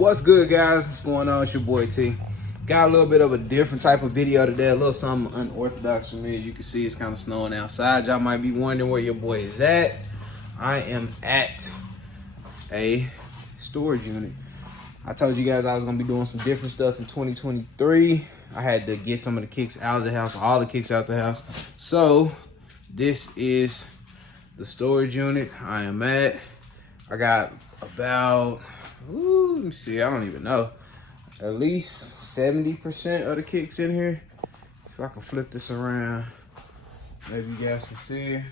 What's good, guys? What's going on? It's your boy T. Got a little bit of a different type of video today, a little something unorthodox for me. As you can see, it's kind of snowing outside. Y'all might be wondering where your boy is at. I am at a storage unit. I told you guys I was gonna be doing some different stuff in 2023. I had to get some of the kicks out of the house, all the kicks out the house. So this is the storage unit I am at. I got about, let me see, I don't even know, at least 70% of the kicks in here. See if I can flip this around, maybe you guys can see it.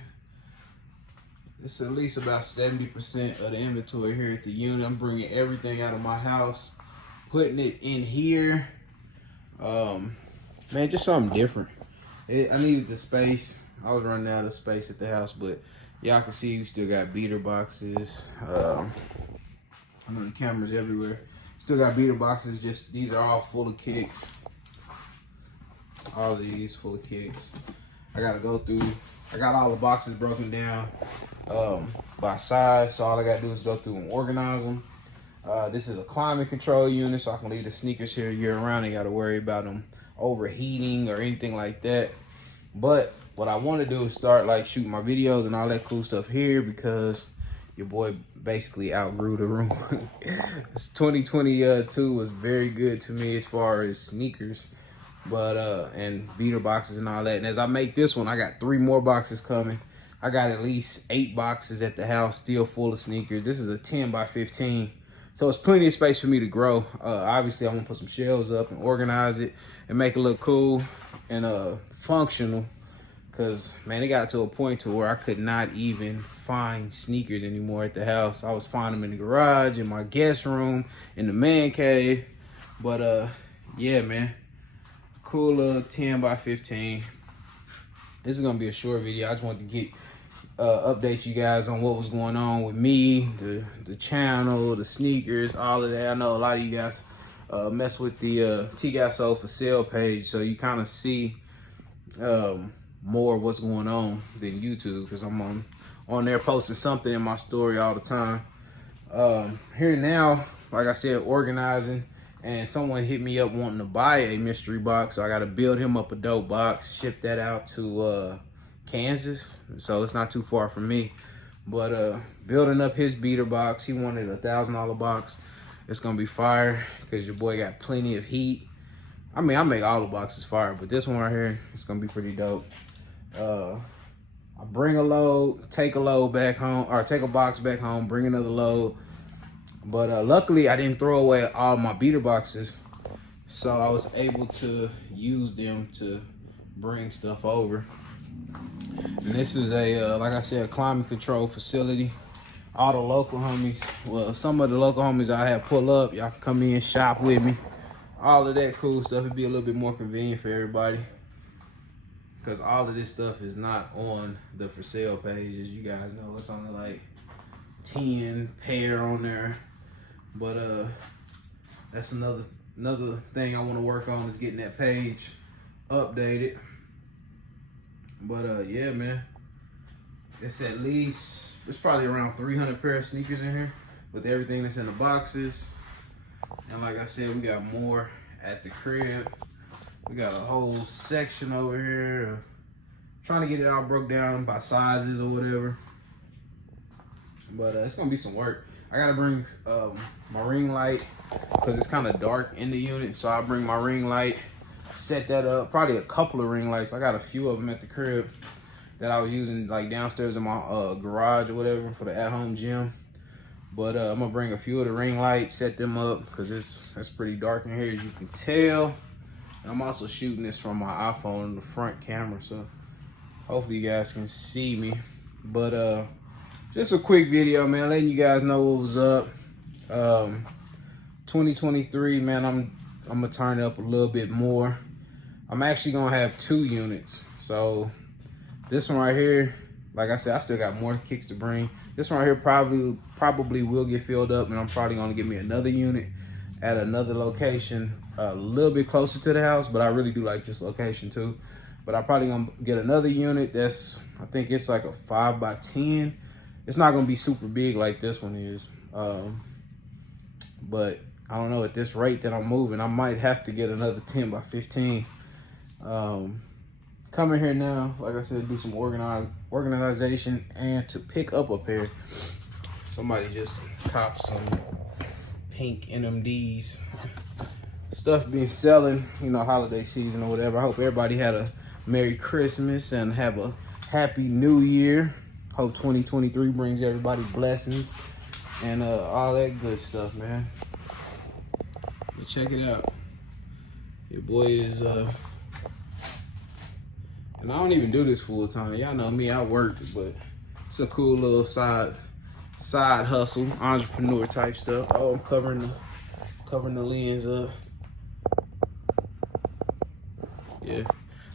It's at least about 70% of the inventory here at the unit. I'm bringing everything out of my house, putting it in here. Man, just something different. I needed the space. I was running out of space at the house, but y'all can see we still got beater boxes. I know the camera's everywhere. Still got beater boxes, just these are all full of kicks. All of these full of kicks. I gotta go through, I got all the boxes broken down by size, so all I gotta do is go through and organize them. This is a climate control unit, so I can leave the sneakers here year round. I gotta worry about them overheating or anything like that. But what I want to do is start like shooting my videos and all that cool stuff here, because your boy basically outgrew the room. This 2022 was very good to me as far as sneakers, but and beater boxes and all that. And as I make this one, I got 3 more boxes coming. I got at least 8 boxes at the house still full of sneakers. This is a 10 by 15. So it's plenty of space for me to grow. Obviously, I'm gonna put some shelves up and organize it and make it look cool and functional. Cause man, it got to a point to where I could not even find sneakers anymore at the house. I was finding them in the garage, in my guest room, in the man cave. But yeah, man, cool little 10 by 15. This is gonna be a short video. I just wanted to get update you guys on what was going on with me, the channel, the sneakers, all of that. I know a lot of you guys mess with the TGOTSOLE for sale page, so you kind of see more of what's going on than YouTube, because I'm on there posting something in my story all the time. Here now, like I said, organizing, and someone hit me up wanting to buy a mystery box, so I got to build him up a dope box, ship that out to Kansas, so it's not too far from me. But building up his beater box, he wanted a $1,000 box. It's gonna be fire because your boy got plenty of heat. I mean, I make all the boxes fire, but this one right here, it's gonna be pretty dope. I bring a load, take a load back home, or take a box back home, bring another load. But luckily, I didn't throw away all my beater boxes, so I was able to use them to bring stuff over. And this is a, like I said, a climate control facility. All the local homies, well, some of the local homies I have pull up, y'all can come in, shop with me. All of that cool stuff. It'd be a little bit more convenient for everybody, because all of this stuff is not on the for sale page. As you guys know, it's only like 10 pair on there. But that's another thing I want to work on, is getting that page updated. But yeah, man, it's at least, it's probably around 300 pair of sneakers in here with everything that's in the boxes. And like I said, we got more at the crib. We got a whole section over here, trying to get it all broke down by sizes or whatever. But it's gonna be some work. I gotta bring my ring light, because it's kind of dark in the unit. So I'll bring my ring light, set that up, probably a couple of ring lights. I got a few of them at the crib that I was using like downstairs in my garage or whatever for the at-home gym. But I'm gonna bring a few of the ring lights, set them up, because it's pretty dark in here, as you can tell. And I'm also shooting this from my iPhone, the front camera, so hopefully you guys can see me. But just a quick video, man, letting you guys know what was up. 2023, man, I'm gonna turn it up a little bit more. I'm actually gonna have 2 units. So this one right here, like I said, I still got more kicks to bring. This one right here probably will get filled up, and I'm probably gonna get me another unit at another location, a little bit closer to the house, but I really do like this location too. But I'm probably gonna get another unit that's, I think it's like a 5 by 10. It's not gonna be super big like this one is, but I don't know, at this rate that I'm moving, I might have to get another 10 by 15. Coming here now, like I said, do some organization and to pick up a pair. Somebody just copped some pink NMDs. Stuff being selling, you know, holiday season or whatever. I hope everybody had a Merry Christmas and have a Happy New Year. Hope 2023 brings everybody blessings and all that good stuff, man. But check it out. Your boy is and I don't even do this full time. Y'all know me, I work, but it's a cool little side hustle, entrepreneur type stuff. Oh, I'm covering the lens up. Yeah,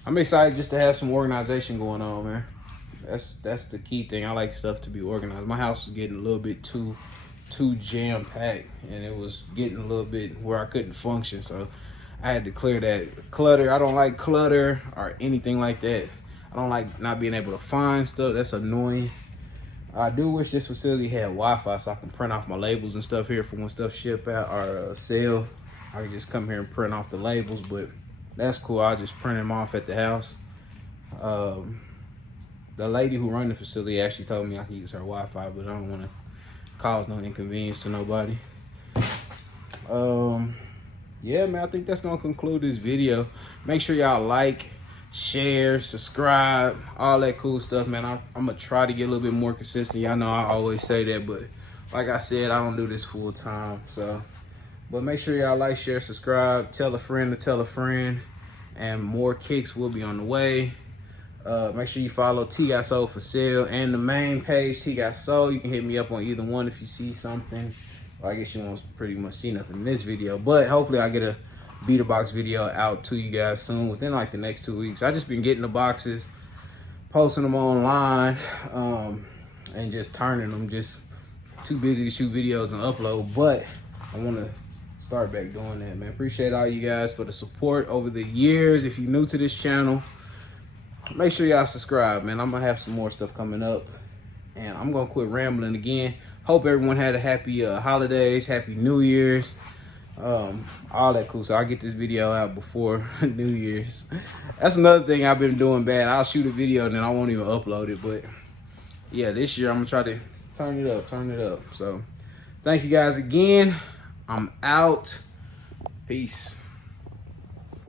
I'm excited just to have some organization going on, man. That's the key thing. I like stuff to be organized. My house was getting a little bit too jam packed, and it was getting a little bit where I couldn't function. So I had to clear that clutter. I don't like clutter or anything like that. I don't like not being able to find stuff. That's annoying. I do wish this facility had Wi-Fi so I can print off my labels and stuff here for when stuff ship out or sell. I can just come here and print off the labels, but that's cool. I'll just print them off at the house. The lady who run the facility actually told me I can use her Wi-Fi, but I don't want to cause no inconvenience to nobody. Yeah, man, I think that's gonna conclude this video. Make sure y'all like, share, subscribe, all that cool stuff, man. I'm gonna try to get a little bit more consistent. Y'all know I always say that, but like I said, I don't do this full time. So, but make sure y'all like, share, subscribe, tell a friend to tell a friend, and more kicks will be on the way. Make sure you follow TGOTSOLE for sale and the main page TGOTSOLE. You can hit me up on either one if you see something. Well, I guess you won't pretty much see nothing in this video, but hopefully I get a beater box video out to you guys soon, within like the next 2 weeks. I just been getting the boxes, posting them online, and just turning them. Just too busy to shoot videos and upload, but I want to start back doing that, man. Appreciate all you guys for the support over the years. If you're new to this channel, make sure y'all subscribe, man. I'm gonna have some more stuff coming up, and I'm gonna quit rambling again. Hope everyone had a happy holidays, happy New Year's, all that cool. So I'll get this video out before New Year's. That's another thing I've been doing bad. I'll shoot a video and then I won't even upload it. But yeah, this year I'm gonna try to turn it up. So thank you guys again. I'm out. Peace.